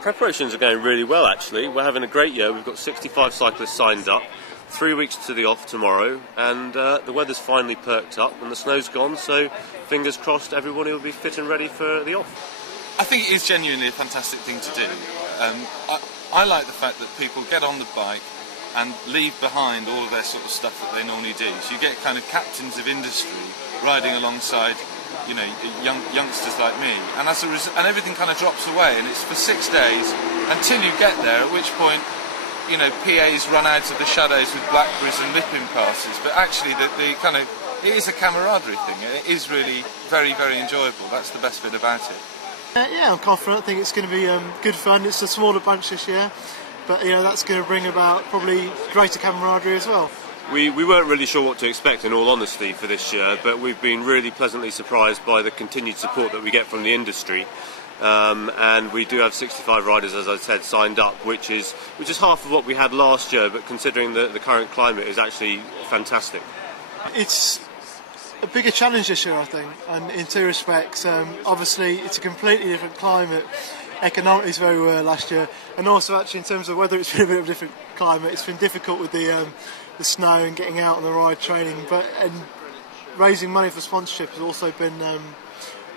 Preparations are going really well, actually. We're having a great year. We've got 65 cyclists signed up, 3 weeks to the off tomorrow, and the weather's finally perked up and the snow's gone, so fingers crossed everybody will be fit and ready for the off. I think it is genuinely a fantastic thing to do. I like the fact that people get on the bike and leave behind all of their sort of stuff that they normally do. So you get kind of captains of industry riding alongside, you know, youngsters like me, and and everything kind of drops away, and it's for 6 days until you get there, at which point, you know, PAs run out of the shadows with Blackberries and MIPIM passes. But actually, it is a camaraderie thing. It is really very, very enjoyable. That's the best bit about it. Yeah, I'm confident. I think it's going to be good fun. It's a smaller bunch this year, but you know that's going to bring about probably greater camaraderie as well. We weren't really sure what to expect, in all honesty, for this year, but we've been really pleasantly surprised by the continued support that we get from the industry. And we do have 65 riders, as I said, signed up, which is half of what we had last year, but considering the current climate is actually fantastic. It's a bigger challenge this year, I think, and in two respects. Obviously, it's a completely different climate. Economically, it's very well last year, and also actually in terms of weather, it's been a bit of a different climate. It's been difficult with the snow and getting out on the ride training, and raising money for sponsorship has also been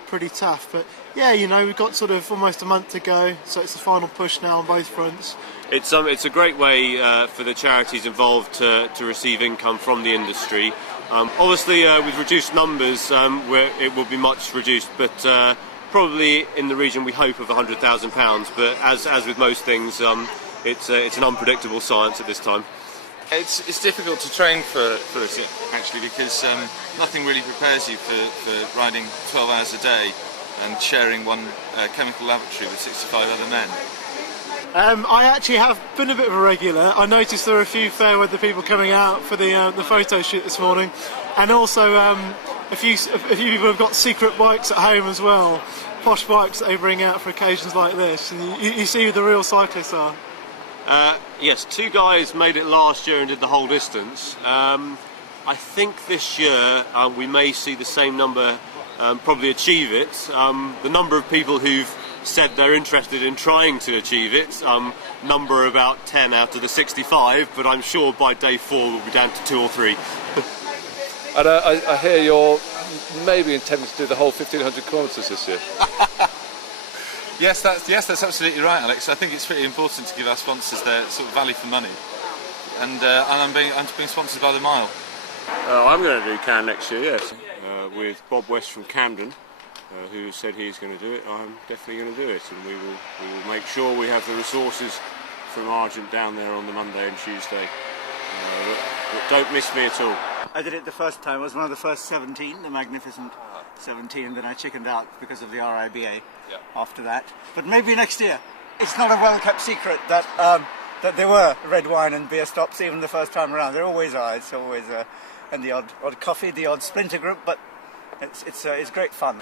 pretty tough. But yeah, you know, we've got sort of almost a month to go, so it's the final push now on both fronts. It's a great way for the charities involved to receive income from the industry. Obviously, with reduced numbers, it will be much reduced, but probably in the region, we hope, of £100,000. But as with most things, it's an unpredictable science at this time. It's difficult to train for this, actually, because nothing really prepares you for riding 12 hours a day and sharing one chemical laboratory with 65 other men. I actually have been a bit of a regular. I noticed there were a few fair weather people coming out for the photo shoot this morning, and also a few people have got secret bikes at home as well, posh bikes that they bring out for occasions like this. And you see who the real cyclists are. Yes, 2 guys made it last year and did the whole distance. I think this year we may see the same number probably achieve it. The number of people who've said they're interested in trying to achieve it number about 10 out of the 65, but I'm sure by day 4 we'll be down to 2 or 3. And I hear you're maybe intending to do the whole 1,500 kilometres this year. Yes, that's absolutely right, Alex. I think it's pretty important to give our sponsors their sort of value for money, and I'm being sponsored by the mile. I'm going to do Cannes next year, yes, with Bob West from Camden, who said he's going to do it. I'm definitely going to do it, and we will make sure we have the resources from Argent down there on the Monday and Tuesday. But don't miss me at all. I did it the first time. I was one of the first 17, the magnificent 17, then I chickened out because of the RIBA after that. But maybe next year. It's not a well-kept secret that there were red wine and beer stops even the first time around. There always are. It's always and the odd coffee, the odd splinter group, but it's great fun.